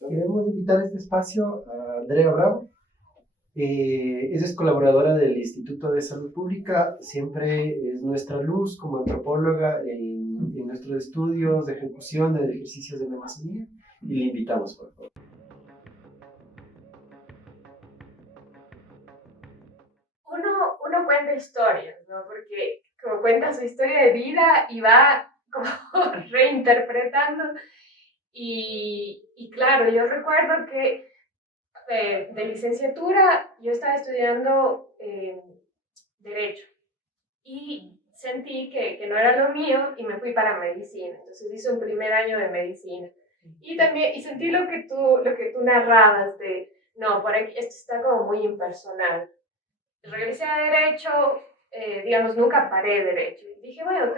Queremos invitar a este espacio a Andrea Bravo. Ella es colaboradora del Instituto de Salud Pública, siempre es nuestra luz como antropóloga en nuestros estudios de ejecución de ejercicios de la Amazonía y le invitamos, por favor. Uno cuenta historias, ¿no? Porque como cuenta su historia de vida y va como reinterpretando. Y claro, yo recuerdo que de licenciatura yo estaba estudiando Derecho y sentí que no era lo mío y me fui para medicina. Entonces hice un primer año de medicina. Y también y sentí lo que tú narrabas de, no, por aquí esto está como muy impersonal. Regresé a Derecho, digamos, nunca paré Derecho. Y dije, bueno,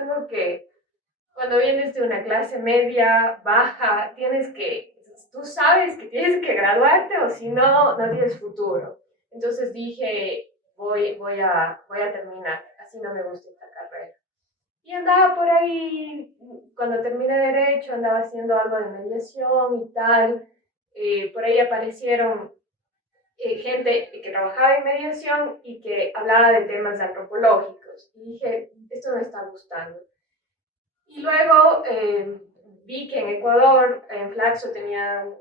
cuando vienes de una clase media, baja, tú sabes que tienes que graduarte o si no, no tienes futuro. Entonces dije, voy a terminar, así no me gusta esta carrera. Y andaba por ahí, cuando terminé Derecho, andaba haciendo algo de mediación y tal. Por ahí aparecieron gente que trabajaba en mediación y que hablaba de temas antropológicos. Y dije, esto me está gustando. Y luego vi que en Ecuador, en Flaxo, tenían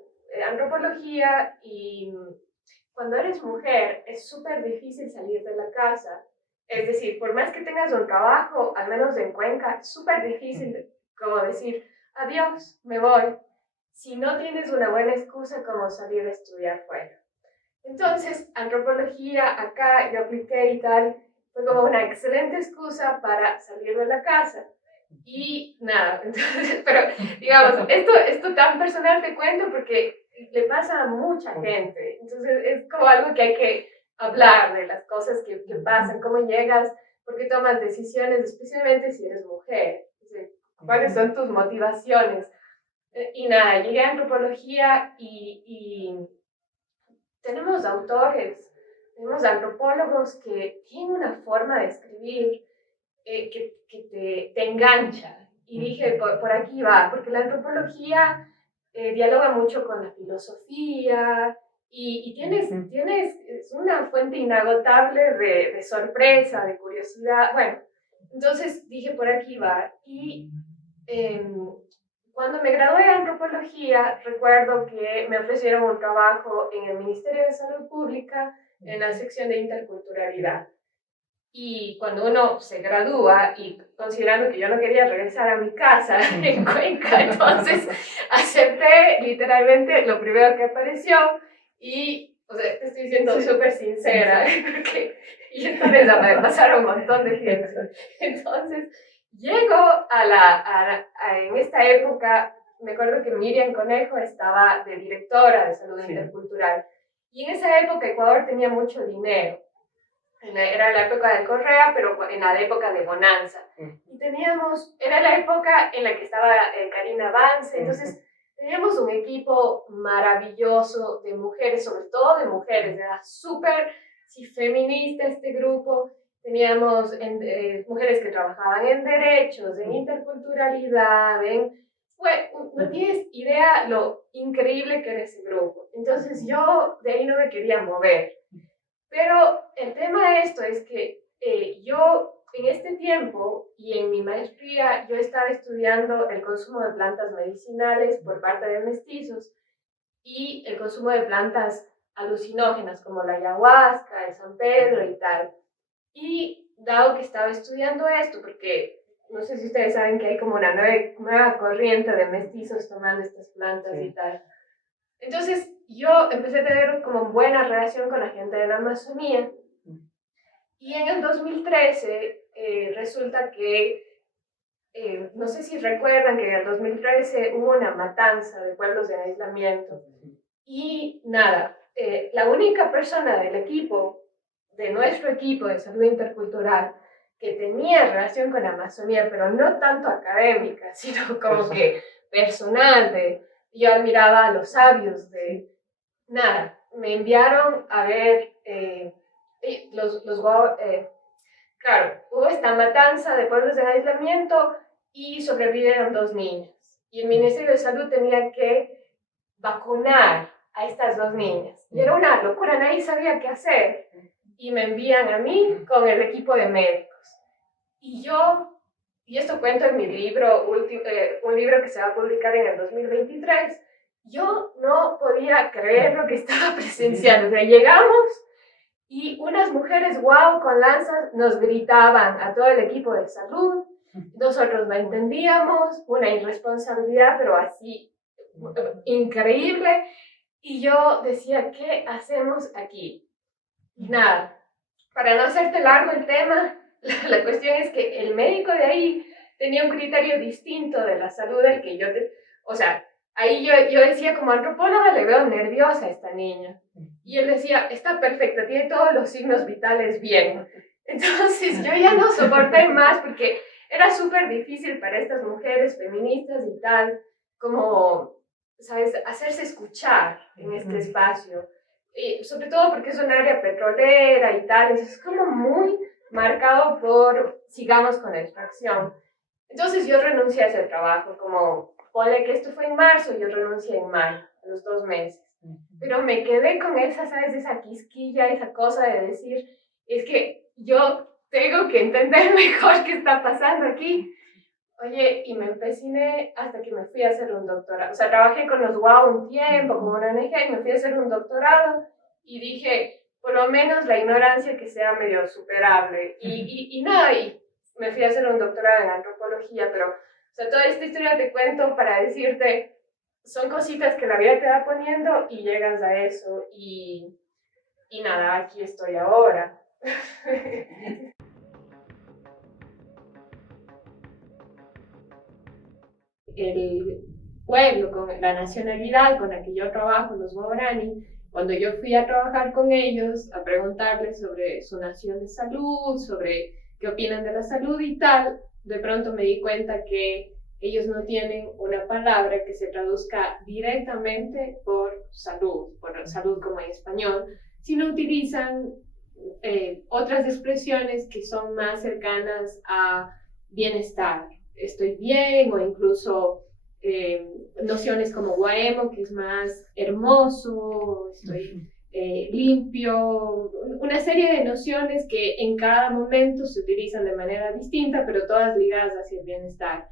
antropología y cuando eres mujer es súper difícil salir de la casa. Es decir, por más que tengas un trabajo, al menos en Cuenca, es súper difícil como decir, adiós, me voy, si no tienes una buena excusa como salir a estudiar fuera. Entonces, antropología, acá yo apliqué y tal, fue como una excelente excusa para salir de la casa. Y nada, entonces, pero digamos, esto tan personal te cuento porque le pasa a mucha gente. Entonces, es como algo que hay que hablar de las cosas que pasan, cómo llegas, por qué tomas decisiones, especialmente si eres mujer. ¿Cuáles son tus motivaciones? Y nada, llegué a antropología y tenemos autores, tenemos antropólogos que tienen una forma de escribir que te engancha. Y dije, por aquí va, porque la antropología dialoga mucho con la filosofía y es una fuente inagotable de sorpresa, de curiosidad. Bueno, entonces dije, por aquí va. Y eh, cuando me gradué de antropología, recuerdo que me ofrecieron un trabajo en el Ministerio de Salud Pública en la sección de interculturalidad. Y cuando uno se gradúa y considerando que yo no quería regresar a mi casa en Cuenca, entonces acepté literalmente lo primero que apareció y, o sea, te estoy siendo súper sincera, porque y esto les va a pasar a un montón de gente. Entonces, llego en esta época, me acuerdo que Miriam Conejo estaba de directora de salud intercultural y en esa época Ecuador tenía mucho dinero. Era la época del Correa, pero en la época de Bonanza. Y era la época en la que estaba Karina Vance, entonces teníamos un equipo maravilloso de mujeres, sobre todo de mujeres, era súper sí, feminista este grupo. Teníamos mujeres que trabajaban en derechos, en interculturalidad, no tienes idea lo increíble que era ese grupo. Entonces yo de ahí no me quería mover. Pero el tema de esto es que yo en este tiempo y en mi maestría yo estaba estudiando el consumo de plantas medicinales por parte de mestizos y el consumo de plantas alucinógenas como la ayahuasca, el San Pedro y tal. Y dado que estaba estudiando esto, porque no sé si ustedes saben que hay como una nueva corriente de mestizos tomando estas plantas y tal. Entonces yo empecé a tener como buena relación con la gente de la Amazonía y en el 2013 resulta que, no sé si recuerdan que en el 2013 hubo una matanza de pueblos en aislamiento y nada, la única persona del equipo, de nuestro equipo de salud intercultural, que tenía relación con la Amazonía, pero no tanto académica, sino como que personal, yo admiraba a los sabios de, nada, me enviaron a ver claro, hubo esta matanza de pueblos en aislamiento y sobrevivieron 2 niñas. Y el Ministerio de Salud tenía que vacunar a estas dos niñas. Y era una locura, nadie sabía qué hacer. Y me envían a mí con el equipo de médicos. Y esto cuento en mi libro, un libro que se va a publicar en el 2023, yo no podía creer lo que estaba presenciando. O sea, llegamos y unas mujeres, wow, con lanzas, nos gritaban a todo el equipo de salud. Nosotros no entendíamos, una irresponsabilidad, pero así increíble. Y yo decía, ¿qué hacemos aquí? Y nada, para no hacerte largo el tema, la cuestión es que el médico de ahí tenía un criterio distinto de la salud del que o sea, ahí yo decía, como antropóloga le veo nerviosa a esta niña. Y él decía, está perfecta, tiene todos los signos vitales bien. Entonces yo ya no soporté más porque era súper difícil para estas mujeres feministas y tal, como, ¿sabes?, hacerse escuchar en este espacio. Y sobre todo porque es un área petrolera y tal, entonces es como muy marcado por sigamos con la extracción. Entonces yo renuncié a ese trabajo, como ponle que esto fue en marzo, yo renuncié en mayo, a los 2 meses. Pero me quedé con esa, ¿sabes? Esa quisquilla, esa cosa de decir, es que yo tengo que entender mejor qué está pasando aquí. Oye, y me empeciné hasta que me fui a hacer un doctorado. O sea, trabajé con los WOW un tiempo, como una ONG, y me fui a hacer un doctorado y dije, por lo menos la ignorancia que sea medio superable. Y nada, y me fui a hacer un doctorado en antropología, pero, o sea, toda esta historia te cuento para decirte, son cositas que la vida te va poniendo y llegas a eso. Y nada, aquí estoy ahora. El pueblo, con la nacionalidad con la que yo trabajo, los Waorani, cuando yo fui a trabajar con ellos, a preguntarles sobre su nación de salud, sobre qué opinan de la salud y tal, de pronto me di cuenta que ellos no tienen una palabra que se traduzca directamente por salud como en español, sino utilizan otras expresiones que son más cercanas a bienestar, estoy bien, o incluso nociones como guaemo, que es más hermoso, estoy limpio, una serie de nociones que en cada momento se utilizan de manera distinta, pero todas ligadas hacia el bienestar.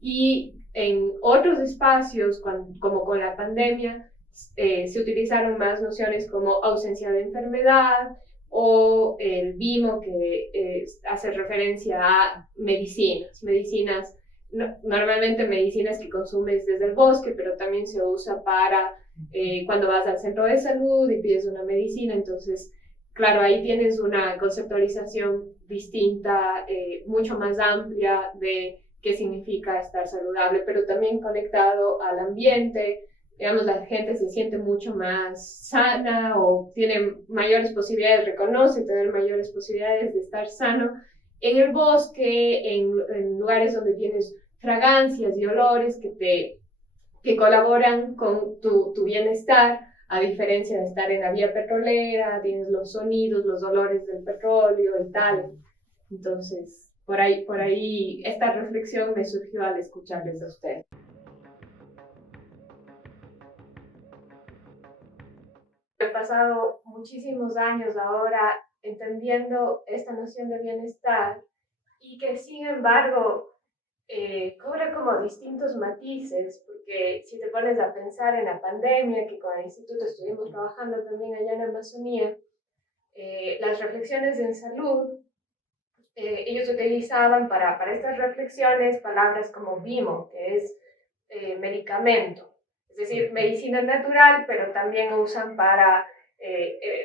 Y en otros espacios, como con la pandemia, se utilizaron más nociones como ausencia de enfermedad, o el BIMO, que hace referencia a medicinas, normalmente medicinas que consumes desde el bosque, pero también se usa para cuando vas al centro de salud y pides una medicina. Entonces, claro, ahí tienes una conceptualización distinta, mucho más amplia de qué significa estar saludable, pero también conectado al ambiente. Digamos, la gente se siente mucho más sana o tiene mayores posibilidades, reconoce tener mayores posibilidades de estar sano en el bosque, en lugares donde tienes fragancias y olores que colaboran con tu bienestar, a diferencia de estar en la vía petrolera, tienes los sonidos, los olores del petróleo y tal. Entonces, por ahí esta reflexión me surgió al escucharles a ustedes. He pasado muchísimos años ahora entendiendo esta noción de bienestar y que sin embargo cobra como distintos matices, porque si te pones a pensar en la pandemia, que con el instituto estuvimos trabajando también allá en Amazonía, las reflexiones en salud, ellos utilizaban para estas reflexiones palabras como BIMO, que es medicamento, es decir, medicina natural, pero también usan para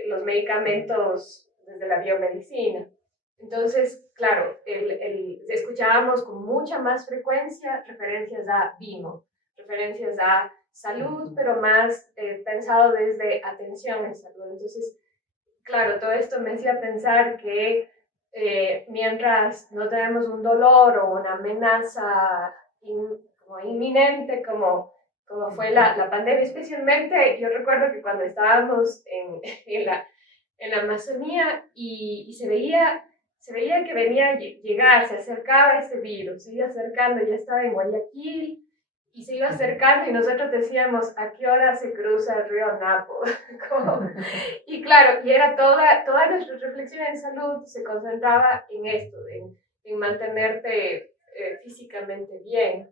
los medicamentos desde la biomedicina. Entonces, claro, escuchábamos con mucha más frecuencia referencias a BIMO, referencias a salud, pero más pensado desde atención en salud. Entonces, claro, todo esto me hacía pensar que mientras no tenemos un dolor o una amenaza como inminente, como fue la pandemia, especialmente yo recuerdo que cuando estábamos en la Amazonía y se veía que venía a llegar, se acercaba ese virus, se iba acercando, ya estaba en Guayaquil y se iba acercando y nosotros decíamos, ¿a qué hora se cruza el río Napo? Y claro, y era toda nuestra reflexión en salud se concentraba en esto, en mantenerte físicamente bien.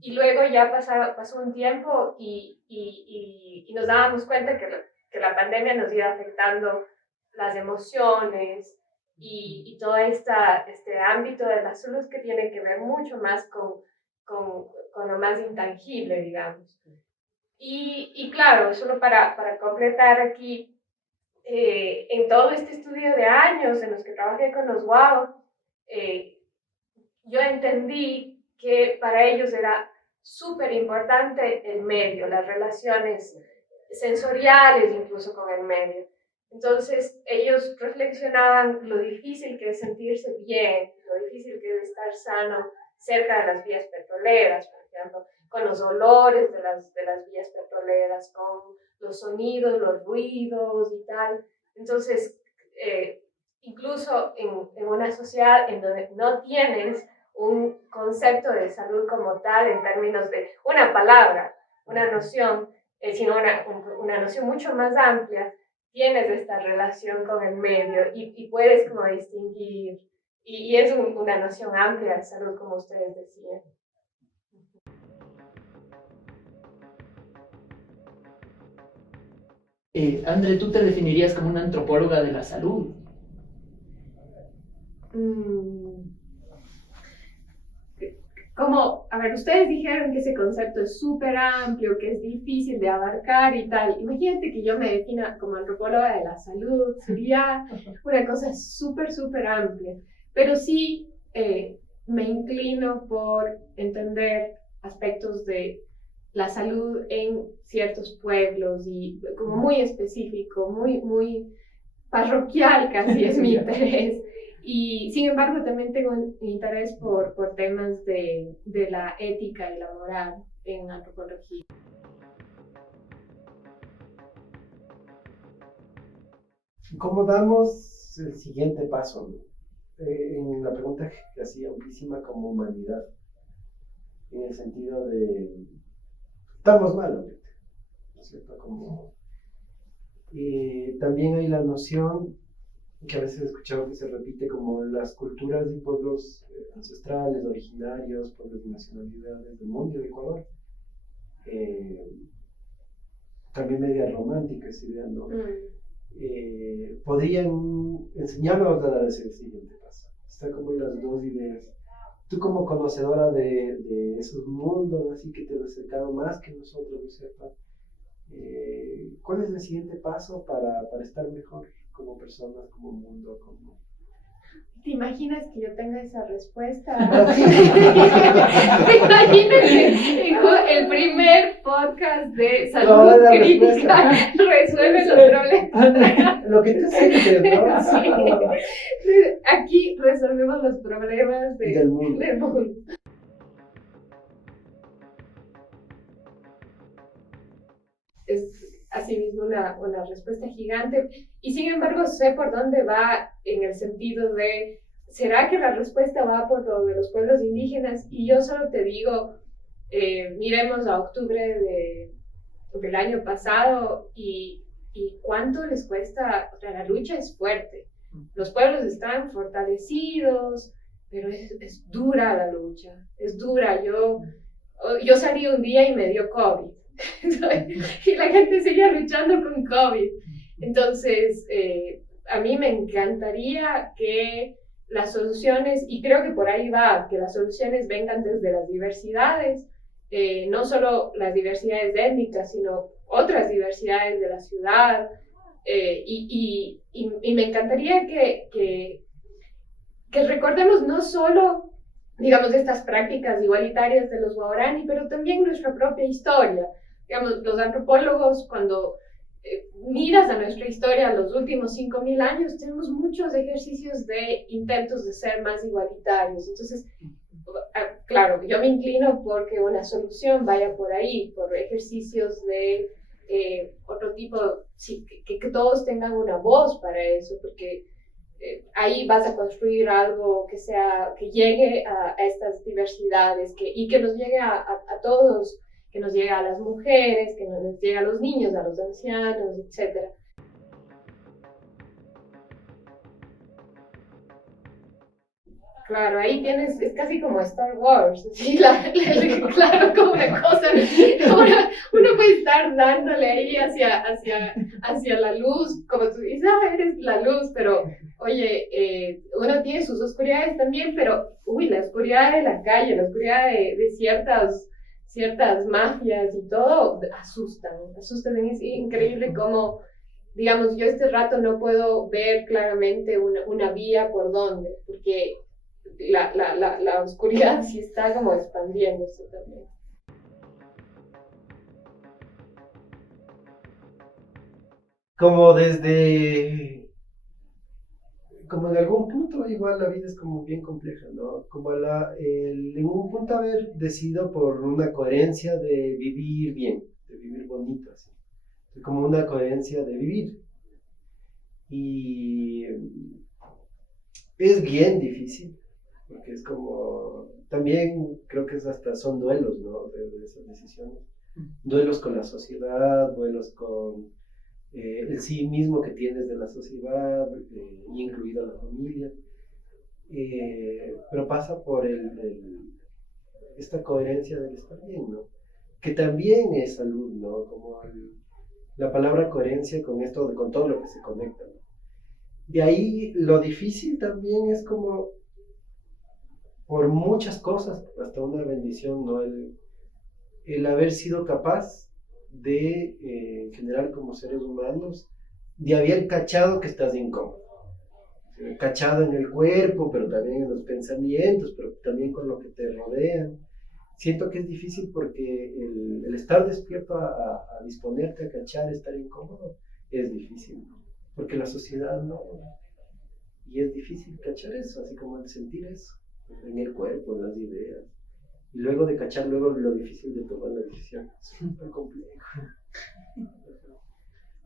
Y luego ya pasó un tiempo y nos dábamos cuenta que la pandemia nos iba afectando las emociones y todo este ámbito de la salud que tiene que ver mucho más con lo más intangible, digamos. Y claro, solo para completar aquí, en todo este estudio de años en los que trabajé con los WOW, yo entendí que para ellos era súper importante el medio, las relaciones sensoriales incluso con el medio. Entonces ellos reflexionaban lo difícil que es sentirse bien, lo difícil que es estar sano cerca de las vías petroleras, por ejemplo, con los olores de las vías petroleras, con los sonidos, los ruidos y tal. Entonces, incluso en una sociedad en donde no tienes un concepto de salud como tal en términos de una palabra, una noción, sino una noción mucho más amplia, tienes esta relación con el medio y puedes como distinguir, y es una noción amplia de salud, como ustedes decían. André, ¿tú te definirías como una antropóloga de la salud? Como, a ver, ustedes dijeron que ese concepto es súper amplio, que es difícil de abarcar y tal. Imagínate que yo me defina como antropóloga de la salud, sería una cosa súper, súper amplia. Pero sí me inclino por entender aspectos de la salud en ciertos pueblos y como muy específico, muy parroquial casi es mi interés. Y sin embargo también tengo un interés por temas de la ética y la moral en antropología. ¿Cómo damos el siguiente paso? En la pregunta que hacía amplísima como humanidad, en el sentido de, estamos mal ahorita, ¿no es cierto? También hay la noción que a veces he escuchado que se repite como las culturas y pueblos ancestrales, originarios, pueblos y nacionalidades del mundo y de Ecuador. También media romántica esa idea, ¿no? Podrían enseñarnos a dar ese siguiente paso. Está como en las dos ideas. Tú como conocedora de esos mundos, así que te has acercado más que nosotros, ¿no es cierto? ¿Cuál es el siguiente paso para estar mejor como personas, como mundo, como... ¿Te imaginas que yo tenga esa respuesta? ¿Te imaginas que el primer podcast de salud crítica resuelve los problemas? Lo que tú sientes, ¿no? Sí. Aquí resolvemos los problemas del mundo. Es asimismo una respuesta gigante, y sin embargo sé por dónde va en el sentido de, ¿será que la respuesta va por lo de los pueblos indígenas? Y yo solo te digo, miremos a octubre del año pasado y cuánto les cuesta, o sea, la lucha es fuerte, los pueblos están fortalecidos, pero es dura la lucha, es dura. Yo salí un día y me dio COVID. Y la gente seguía luchando con COVID. Entonces, a mí me encantaría que las soluciones, y creo que por ahí va, que las soluciones vengan desde las diversidades, no solo las diversidades étnicas, sino otras diversidades de la ciudad. Y me encantaría que recordemos no solo, digamos, estas prácticas igualitarias de los guaraní, pero también nuestra propia historia. Digamos, los antropólogos, cuando miras a nuestra historia, los últimos 5.000 años, tenemos muchos ejercicios de intentos de ser más igualitarios. Entonces, claro, yo me inclino porque una solución vaya por ahí, por ejercicios de otro tipo, sí, que todos tengan una voz para eso, porque ahí vas a construir algo que llegue a estas diversidades y que nos llegue a todos, que nos llegue a las mujeres, que nos llegue a los niños, a los ancianos, etc. Claro, ahí tienes, es casi como Star Wars, ¿sí? Claro, como una cosa, uno puede estar dándole ahí hacia la luz, como tú dices, eres la luz, pero oye, uno tiene sus oscuridades también, pero, la oscuridad de la calle, la oscuridad de ciertas mafias y todo, asustan, es increíble cómo, digamos, yo este rato no puedo ver claramente una vía por donde, porque la oscuridad sí está como expandiéndose también. Como como en algún punto igual la vida es como bien compleja, ¿no? Como en un punto haber decidido por una coherencia de vivir bien, de vivir bonito, así. Como una coherencia de vivir. Y es bien difícil, porque es como, también creo que son duelos, ¿no? De esas decisiones. Duelos con la sociedad, duelos con el sí mismo que tienes de la sociedad, incluida la familia. Pero pasa por esta coherencia del estar bien, ¿no? Que también es salud, ¿no? Como la palabra coherencia con esto, con todo lo que se conecta, ¿no? De ahí lo difícil también es como, por muchas cosas, hasta una bendición, ¿no? El haber sido capaz de, en general como seres humanos, de haber cachado que estás incómodo. Cachado en el cuerpo, pero también en los pensamientos, pero también con lo que te rodean. Siento que es difícil porque el estar despierto a disponerte a cachar, estar incómodo, es difícil, ¿no? Porque la sociedad no. Y es difícil cachar eso, así como el sentir eso, en el cuerpo, en las ideas. Y luego de cachar, luego lo difícil de tomar la decisión. Es muy complejo.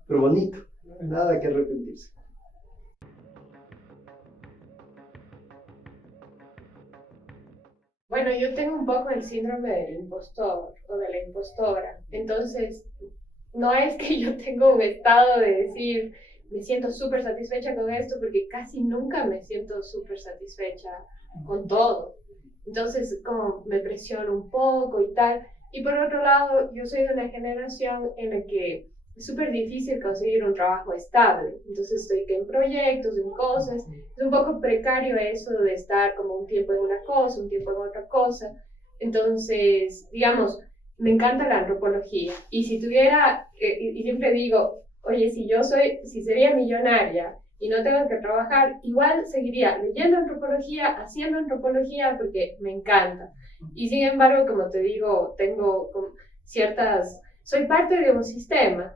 Pero bonito, nada que arrepentirse. Bueno, yo tengo un poco el síndrome del impostor o de la impostora. Entonces, no es que yo tenga un estado de decir, me siento súper satisfecha con esto, porque casi nunca me siento súper satisfecha con todo. Entonces, como me presiono un poco y tal. Y por otro lado, yo soy de una generación en la que es súper difícil conseguir un trabajo estable. Entonces, estoy que en proyectos, en cosas. Es un poco precario eso de estar como un tiempo en una cosa, un tiempo en otra cosa. Entonces, digamos, me encanta la antropología. Y si tuviera, y siempre digo, oye, si sería millonaria y no tengo que trabajar, igual seguiría leyendo antropología, haciendo antropología, porque me encanta. Y sin embargo, como te digo, tengo soy parte de un sistema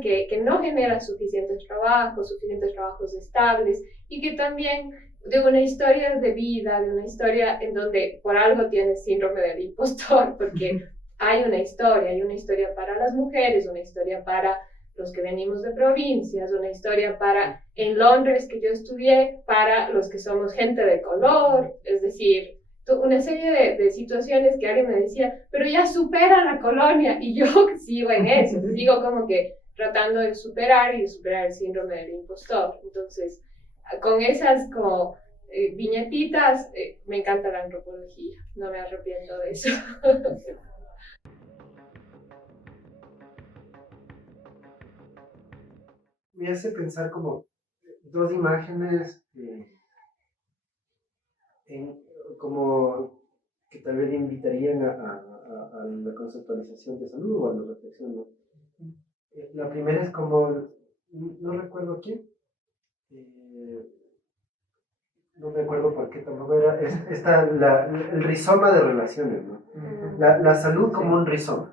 que no genera suficientes trabajos estables, y que también de una historia de vida, de una historia en donde por algo tienes síndrome del impostor, porque hay una historia para las mujeres, una historia para los que venimos de provincias, una historia para, en Londres que yo estudié, para los que somos gente de color, es decir, una serie de situaciones que alguien me decía, pero ya supera la colonia, y yo sigo en eso, sigo como que tratando de superar y de superar el síndrome del impostor. Entonces, con esas como viñetitas, me encanta la antropología, no me arrepiento de eso. Me hace pensar como dos imágenes como que tal vez invitarían a la conceptualización de salud o a la reflexión, ¿no? La primera es como, no recuerdo quién, eh, no me acuerdo por qué tampoco era, el rizoma de relaciones, ¿no? La salud como un rizoma,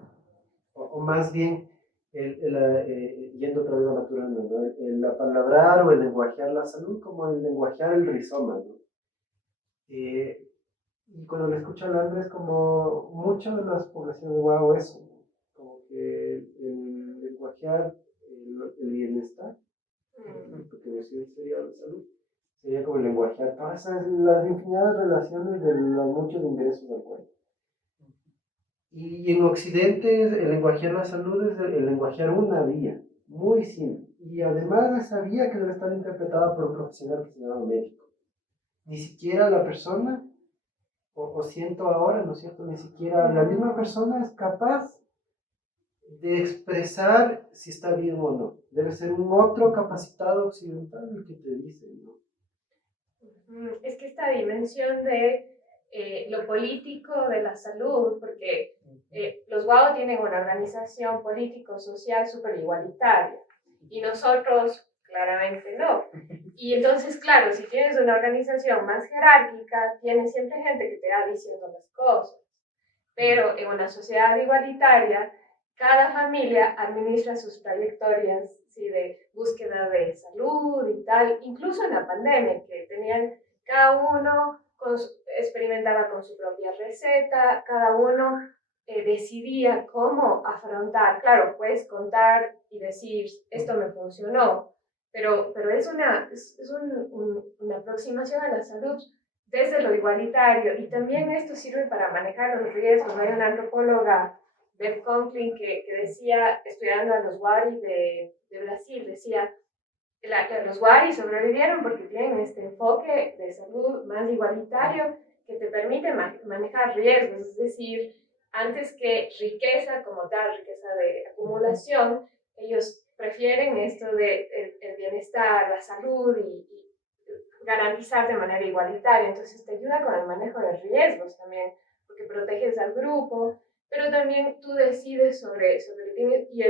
o más bien, yendo otra vez a naturalmente, ¿no? El apalabrar o el lenguajear la salud como el lenguajear el rizoma, ¿no? Y cuando le escucho hablar es como muchas de las poblaciones, wow, eso, ¿no? Como que el lenguajear el bienestar, lo que decía sería la salud, sería como lenguajear todas las infinitas relaciones de los muchos ingresos del cuerpo. Y en Occidente el lenguajear la salud es el lenguajear una vía, muy simple. Y además de esa vía que debe estar interpretada por un profesional que se llama médico. Ni siquiera la persona, o siento ahora, ¿no es cierto? Ni siquiera la misma persona es capaz de expresar si está bien o no. Debe ser un otro capacitado occidental el que te dice, ¿no? Es que esta dimensión de lo político de la salud, porque los Guao tienen una organización político-social súper igualitaria y nosotros claramente no. Y entonces, claro, si tienes una organización más jerárquica, tienes siempre gente que te va diciendo las cosas. Pero en una sociedad igualitaria, cada familia administra sus trayectorias, ¿sí? De búsqueda de salud y tal, incluso en la pandemia, que tenían cada uno experimentaba con su propia receta, cada uno decidía cómo afrontar. Claro, puedes contar y decir, esto me funcionó, pero es una aproximación a la salud desde lo igualitario, y también esto sirve para manejar los riesgos. Hay una antropóloga, Beth Conklin, que decía, estudiando a los Wari de Brasil, decía, los Wari sobrevivieron porque tienen este enfoque de salud más igualitario que te permite manejar riesgos, es decir, antes que riqueza como tal, riqueza de acumulación, ellos prefieren esto de el bienestar, la salud y garantizar de manera igualitaria. Entonces te ayuda con el manejo de riesgos también, porque proteges al grupo, pero también tú decides sobre ti. Y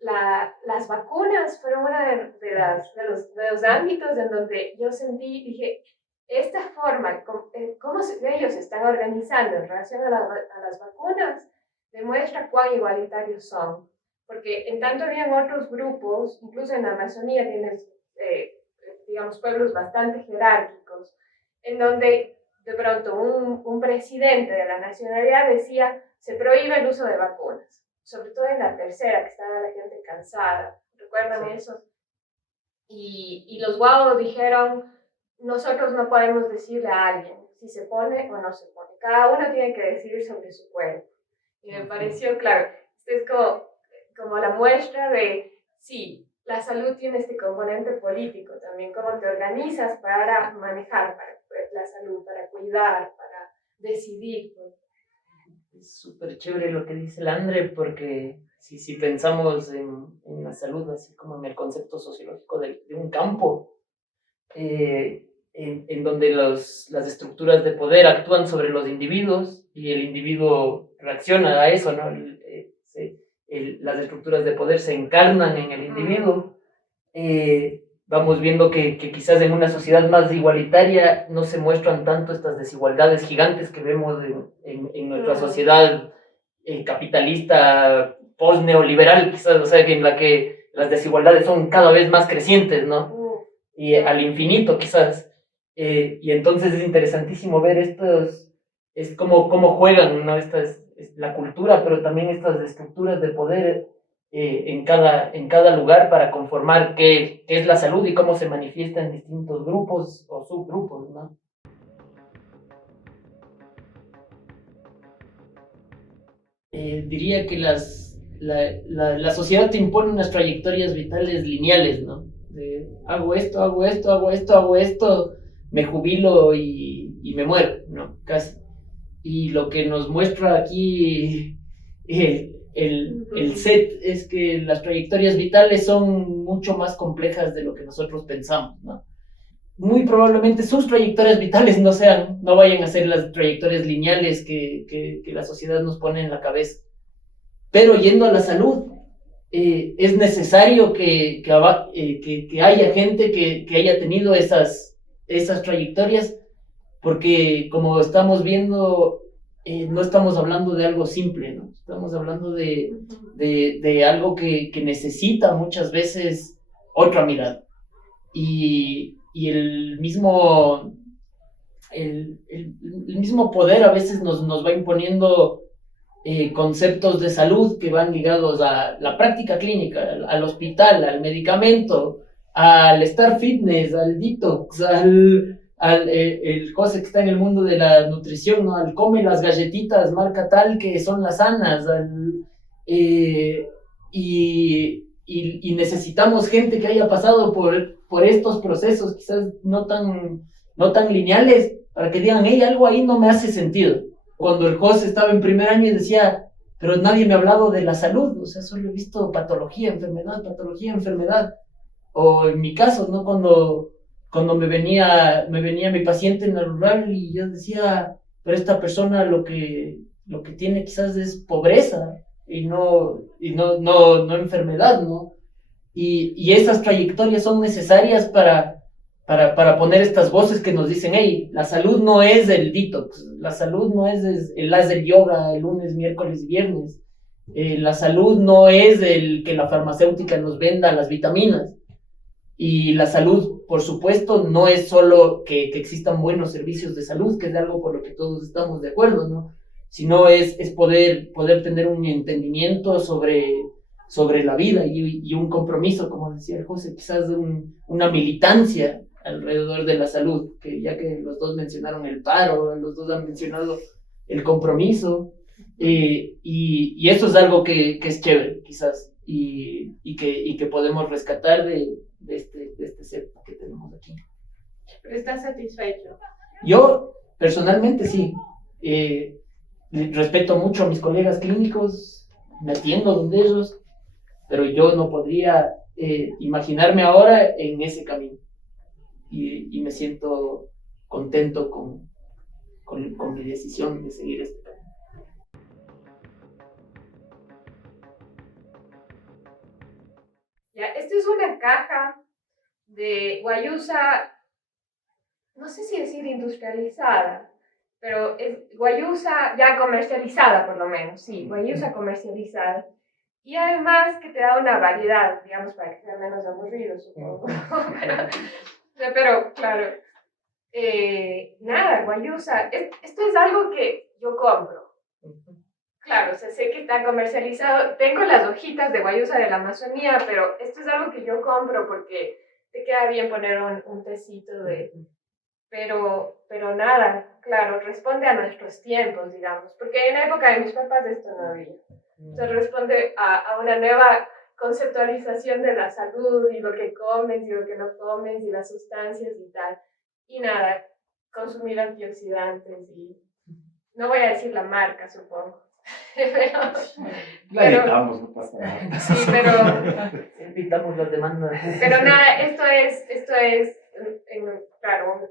las vacunas fueron uno de los ámbitos en donde yo dije, esta forma, cómo ellos se están organizando en relación a las vacunas, demuestra cuán igualitarios son. Porque en tanto habían otros grupos, incluso en la Amazonía tienes, digamos, pueblos bastante jerárquicos, en donde de pronto un presidente de la nacionalidad decía, se prohíbe el uso de vacunas, sobre todo en la tercera, que estaba la gente cansada. ¿Recuerdan eso? Y los guavos dijeron, nosotros no podemos decirle a alguien si se pone o no se pone. Cada uno tiene que decidir sobre su cuerpo. Y me pareció, claro, esto es como la muestra de, sí, la salud tiene este componente político también, cómo te organizas para manejar la salud, para cuidar, para decidir. Es súper chévere lo que dice el Andre, porque si pensamos en la salud, así como en el concepto sociológico de un campo, en donde las estructuras de poder actúan sobre los individuos y el individuo reacciona a eso, ¿no? Las estructuras de poder se encarnan en el individuo. Vamos viendo que quizás en una sociedad más igualitaria no se muestran tanto estas desigualdades gigantes que vemos en nuestra sociedad capitalista, post-neoliberal, quizás, o sea, en la que las desigualdades son cada vez más crecientes, ¿no? Y al infinito, quizás. Y entonces es interesantísimo ver es cómo juegan, ¿no? La cultura, pero también estas estructuras de poder en cada lugar para conformar qué es la salud y cómo se manifiesta en distintos grupos o subgrupos, ¿no? Diría que la sociedad te impone unas trayectorias vitales lineales, ¿no? Hago esto, hago esto, hago esto, hago esto, me jubilo y me muero, ¿no? Casi. Y lo que nos muestra aquí el set es que las trayectorias vitales son mucho más complejas de lo que nosotros pensamos, ¿no? Muy probablemente sus trayectorias vitales no vayan a ser las trayectorias lineales que la sociedad nos pone en la cabeza. Pero yendo a la salud, es necesario que haya gente que haya tenido esas trayectorias, porque como estamos viendo, no estamos hablando de algo simple, ¿no? Estamos hablando de algo que necesita muchas veces otra mirada. Y el mismo poder a veces nos va imponiendo conceptos de salud que van ligados a la práctica clínica, al hospital, al medicamento, al Star Fitness, al Detox, el José que está en el mundo de la nutrición, ¿no? Al come las galletitas marca tal que son las sanas, y necesitamos gente que haya pasado por estos procesos quizás no tan lineales para que digan, hey, algo ahí no me hace sentido. Cuando el José estaba en primer año y decía, pero nadie me ha hablado de la salud, o sea, solo he visto patología, enfermedad. O en mi caso, ¿no? Cuando me venía mi paciente en la rural y yo decía, pero esta persona lo que tiene quizás es pobreza y no enfermedad, ¿no? Y esas trayectorias son necesarias para poner estas voces que nos dicen, hey, la salud no es el detox, la salud no es el haz del yoga el lunes, miércoles y viernes, la salud no es el que la farmacéutica nos venda las vitaminas. Y la salud, por supuesto, no es solo que existan buenos servicios de salud, que es algo por lo que todos estamos de acuerdo, ¿no? Sino es poder tener un entendimiento sobre la vida y un compromiso, como decía el José, quizás una militancia alrededor de la salud, que ya que los dos mencionaron el paro, los dos han mencionado el compromiso, y eso es algo que es chévere, quizás, y que podemos rescatar de este set que tenemos aquí. ¿Pero estás satisfecho? Yo, personalmente, sí. Respeto mucho a mis colegas clínicos, me atiendo donde ellos, pero yo no podría imaginarme ahora en ese camino. Y me siento contento con mi decisión de seguir este camino. Ya, esta es una caja de guayusa, no sé si decir industrializada, pero es guayusa ya comercializada por lo menos, sí, guayusa comercializada. Y además que te da una variedad, digamos, para que sea menos aburrido, supongo. pero claro, nada, guayusa, esto es algo que yo compro. Claro, o sea, sé que está comercializado. Tengo las hojitas de guayusa de la Amazonía, pero esto es algo que yo compro porque te queda bien poner un tecito de... Pero nada, claro, responde a nuestros tiempos, digamos, porque en la época de mis papás esto no había. Entonces responde a una nueva conceptualización de la salud y lo que comes y lo que no comes y las sustancias y tal. Y nada, consumir antioxidantes y... No voy a decir la marca, supongo. La editamos, no pasa nada. Sí, pero... Evitamos las demandas. Pero nada, esto es claro,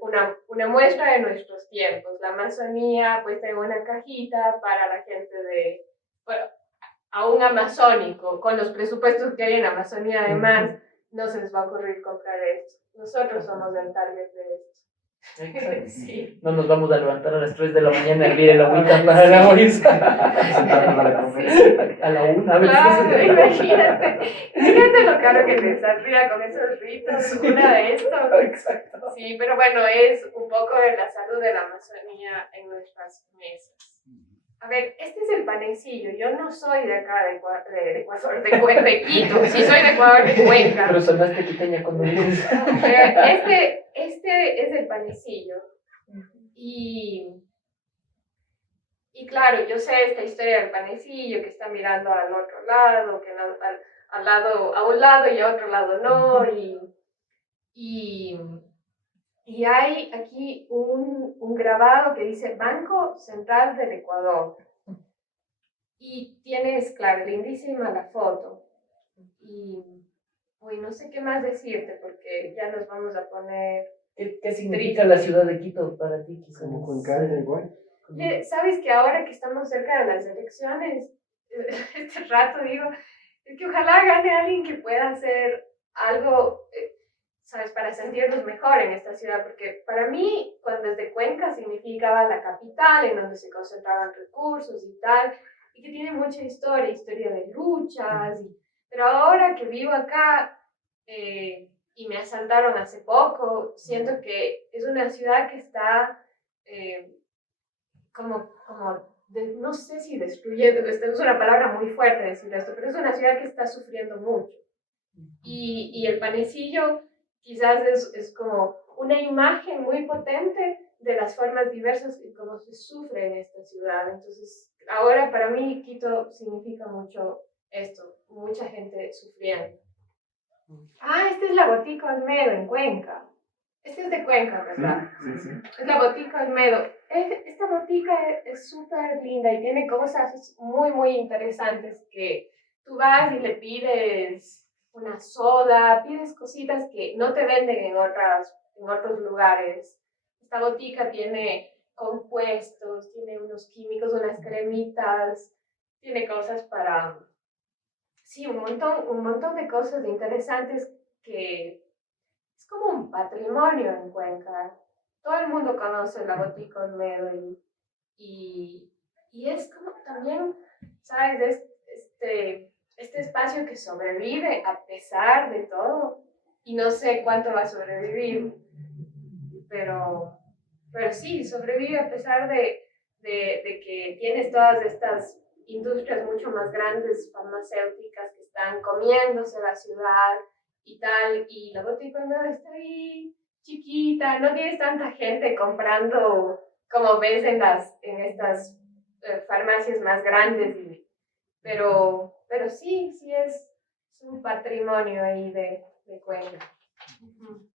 una muestra de nuestros tiempos. La Amazonía, pues tengo una cajita para la gente bueno, aún amazónico, con los presupuestos que hay en Amazonía además, no se les va a ocurrir comprar esto. Nosotros somos el target de esto. Sí. No nos vamos a levantar a las 3 de la mañana a hervir el agüita para la bolsa. A la 1 a veces. Claro, imagínate lo caro que te saldría con esos ritos, una de estos. Exacto. Sí, pero bueno, es un poco de la salud de la Amazonía en nuestras mesas. A ver, este es el panecillo. Yo no soy de acá, de Ecuador, de Quito. Sí soy de Ecuador, de Cuenca. Pero sonaste quiteña cuando dices. Este es el panecillo. Y claro, yo sé esta historia del panecillo, que está mirando al otro lado, que al lado, a un lado y a otro lado no. Y hay aquí un grabado que dice Banco Central del Ecuador. Y tienes, claro, lindísima la foto. Y no sé qué más decirte porque ya nos vamos a poner... ¿Qué significa la ciudad de Quito para ti? Como Cuenca, igual. Sabes que ahora que estamos cerca de las elecciones, este rato digo, es que ojalá gane alguien que pueda hacer algo... ¿sabes? Para sentirnos mejor en esta ciudad, porque para mí, cuando desde Cuenca significaba la capital, en donde se concentraban recursos y tal, y que tiene mucha historia de luchas, pero ahora que vivo acá y me asaltaron hace poco, siento que es una ciudad que está no sé si destruyendo, es una palabra muy fuerte decir esto, pero es una ciudad que está sufriendo mucho. Y el panecillo quizás es como una imagen muy potente de las formas diversas y cómo se sufre en esta ciudad. Entonces, ahora para mí Quito significa mucho esto, mucha gente sufriendo. Ah, esta es la Botica Olmedo en Cuenca. Este es de Cuenca, ¿verdad? Sí. Es la Botica Olmedo. Esta botica es súper linda y tiene cosas muy, muy interesantes que tú vas y le pides una soda, pides cositas que no te venden en otros lugares. Esta botica tiene compuestos, tiene unos químicos, unas cremitas, tiene cosas para... Sí, un montón de cosas interesantes que es como un patrimonio en Cuenca. Todo el mundo conoce la Botica Olmedo y es como también, ¿sabes? Este espacio que sobrevive a pesar de todo y no sé cuánto va a sobrevivir, pero, pero sí, sobrevive a pesar de que tienes todas estas industrias mucho más grandes, farmacéuticas, que están comiéndose la ciudad y tal, y la Botica Olmedo está ahí chiquita, no tienes tanta gente comprando como ves en estas farmacias más grandes, pero sí es un patrimonio ahí de Cuenca. Uh-huh.